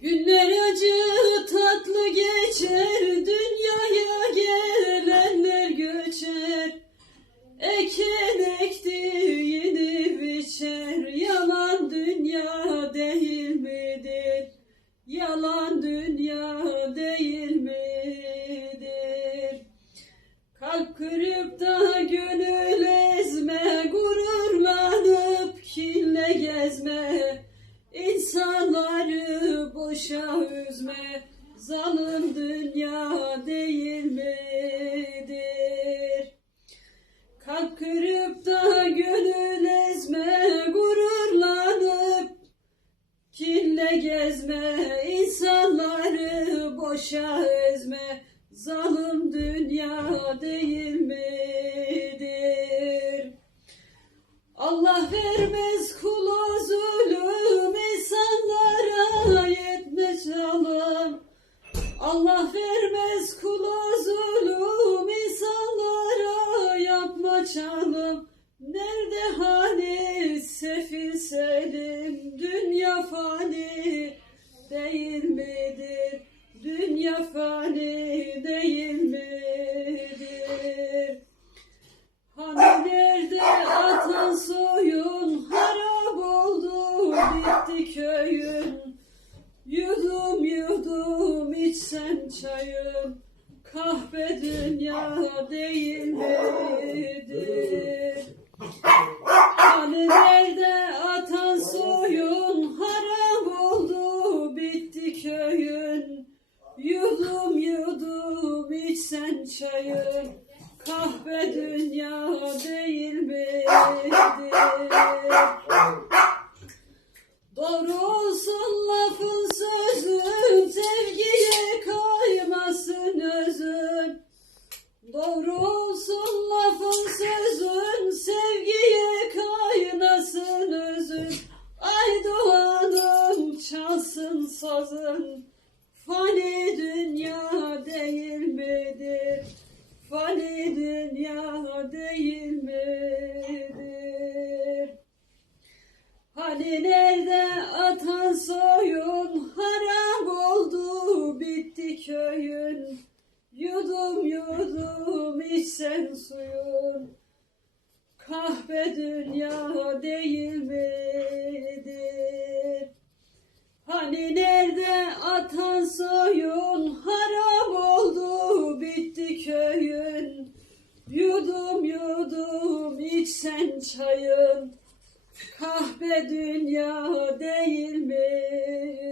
Günler Boşa üzme, zalim dünya değil midir? Kalp kırıp da gönül ezme, gururlanıp kinle gezme, insanları boşa ezme, zalim dünya değil midir? Allah vermez kula Allah vermez kula zulüm, insanlara yapma çalım. Nerede hani sefil selim, dünya fani Yudum içsen çayın, kahve dünya değil midir? Hani nerede atan soyun, harap oldu bitti köyün. Yudum yudum içsen çayın, kahve dünya değil midir? Doğru olsun lafın sözün, içsen suyun, kahve dünya değil midir? Hani nerede atan soyun, harap oldu bitti köyün. Yudum yudum içsen çayın, kahve dünya değil midir?